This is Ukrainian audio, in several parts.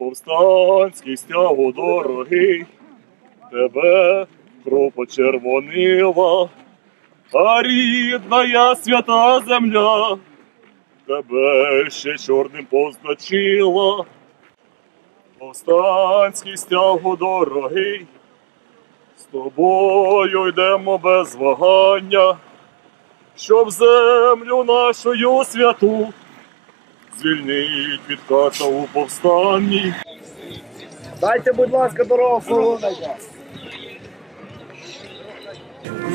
повстанський стягу дорогий, тебе кров почервонила, а рідна я свята земля, тебе ще чорним позначила. Повстанський стягу дорогий, з тобою йдемо без вагання, щоб землю нашу святу звільнить від ката у повстанні. Дайте, будь ласка, дорогу колоною.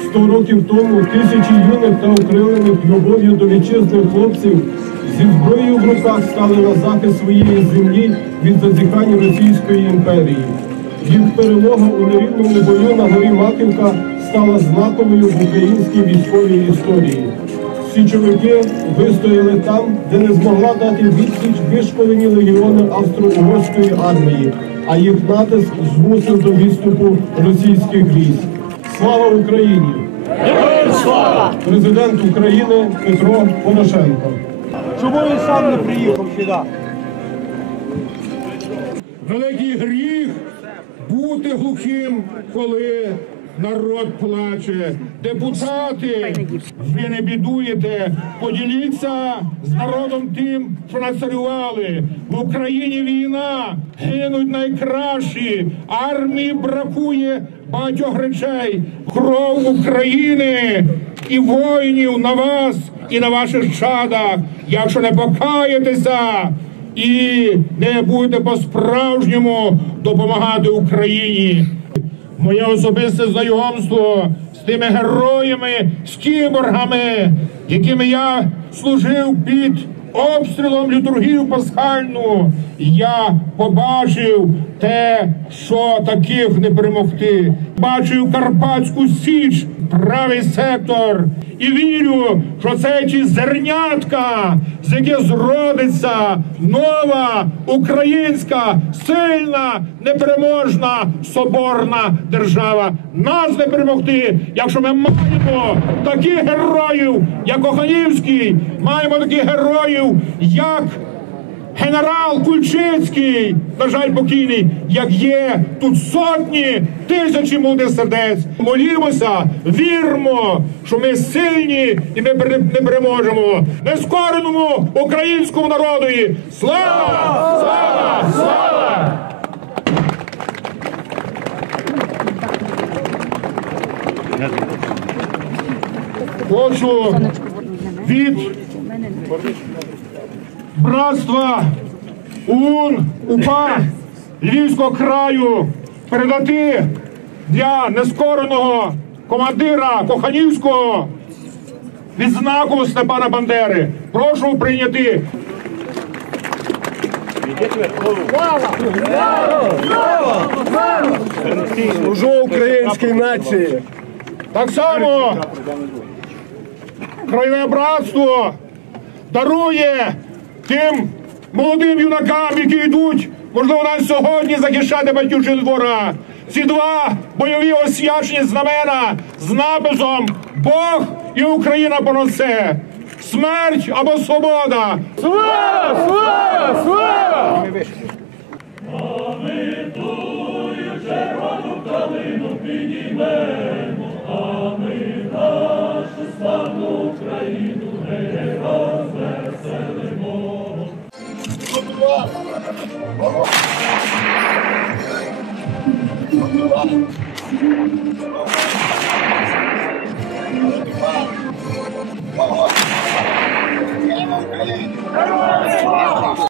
Сто років тому тисячі юних та окрилених любов'ю до вітчизни хлопців зі зброєю в руках стали на захист своєї землі від зазіхань Російської імперії. Їх перемога у нерівному бою на горі Маківка стала знаковою в українській військовій історії. Січовики вистояли там, де не змогла дати відсіч вишколені легіони австро-угорської армії, а їх натиск змусив до відступу російських військ. Слава Україні! Президент України Петро Порошенко. Чому він сам не приїхав сюди? Великий гріх бути глухим, коли народ плаче. Депутати, ви не бідуєте, поділіться з народом тим, що нацарювали. В Україні війна, гинуть найкращі, армії бракує багатьох речей. Кров України і воїнів на вас і на ваших чадах. Якщо не покаєтеся, і не будете по-справжньому допомагати Україні. Моє особисте знайомство з тими героями, з кіборгами, якими я служив під обстрілом літургію пасхальну. Я побачив те, що таких не перемогти. Бачив Карпатську Січ, правий сектор. І вірю, що це ті зернятка, з яких зродиться нова українська, сильна, непереможна, соборна держава. Нас не перемогти, якщо ми маємо таких героїв, як Оханівський, маємо таких героїв, як Генерал Кульчицький, на жаль, покійний, як є тут сотні, тисячі молодих сердець. Молімося, віримо, що ми сильні і ми не переможемо. Нескореному українському народові. Слава! Слава! Слава! Хочу від братства УН, УПА Львівського краю передати для нескореного командира Коханівського відзнаку Степана Бандери. Прошу прийняти. Служу українській нації. Так само краєве братство дарує тим молодим юнакам, які йдуть, можливо, нас сьогодні захищати батьківщину двора. Ці два бойові освячені знамена з написом Бог і Україна поносе. Смерть або свобода. Слава! Слава! Слава! Ми тую червону калину підійме славну Україну, не розвеселимо. Thank you.